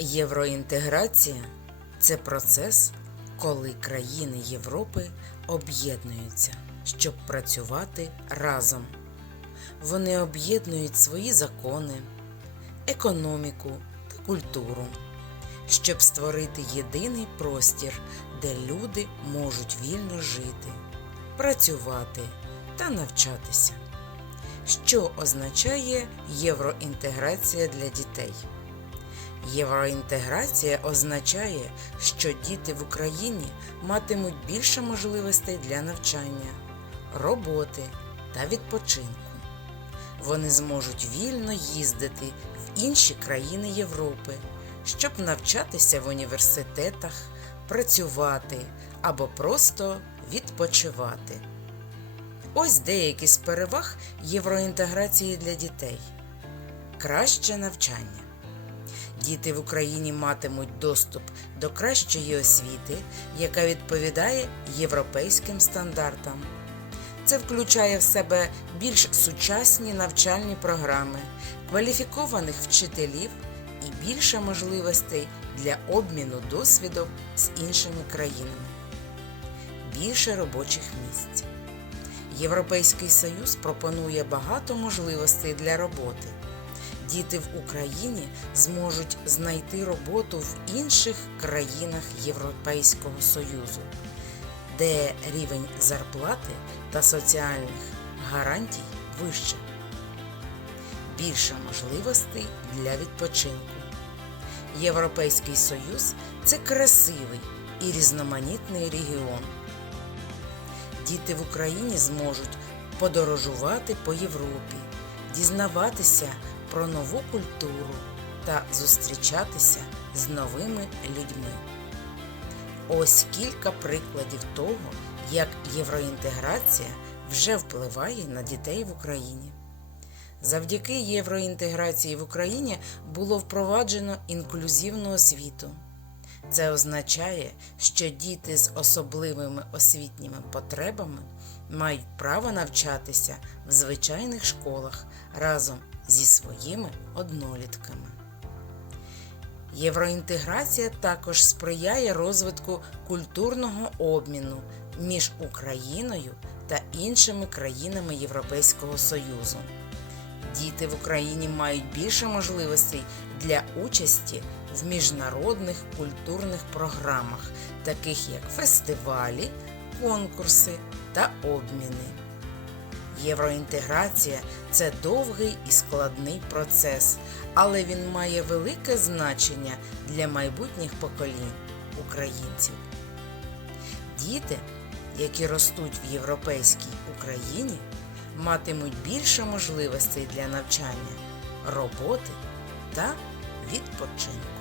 Євроінтеграція це процес, коли країни Європи об'єднуються, щоб працювати разом. Вони об'єднують свої закони, економіку та культуру, щоб створити єдиний простір, де люди можуть вільно жити, працювати та навчатися. Що означає євроінтеграція для дітей? Євроінтеграція означає, що діти в Україні матимуть більше можливостей для навчання, роботи та відпочинку. Вони зможуть вільно їздити в інші країни Європи, щоб навчатися в університетах, працювати або просто відпочивати. Ось деякі з переваг євроінтеграції для дітей. Краще навчання. Діти в Україні матимуть доступ до кращої освіти, яка відповідає європейським стандартам. Це включає в себе більш сучасні навчальні програми, кваліфікованих вчителів і більше можливостей для обміну досвідом з іншими країнами, більше робочих місць. Європейський Союз пропонує багато можливостей для роботи. Діти в Україні зможуть знайти роботу в інших країнах Європейського Союзу, де рівень зарплати та соціальних гарантій вище. Більше можливостей для відпочинку. Європейський Союз це красивий і різноманітний регіон. Діти в Україні зможуть подорожувати по Європі, дізнаватися про нову культуру та зустрічатися з новими людьми. Ось кілька прикладів того, як євроінтеграція вже впливає на дітей в Україні. Завдяки євроінтеграції в Україні було впроваджено інклюзивну освіту. Це означає, що діти з особливими освітніми потребами мають право навчатися в звичайних школах разом зі своїми однолітками. Євроінтеграція також сприяє розвитку культурного обміну між Україною та іншими країнами Європейського Союзу. Діти в Україні мають більше можливостей для участі в міжнародних культурних програмах, таких як фестивалі, конкурси та обміни. Євроінтеграція це довгий і складний процес, але він має велике значення для майбутніх поколінь українців. Діти, які ростуть в європейській Україні, матимуть більше можливостей для навчання, роботи та відпочинку.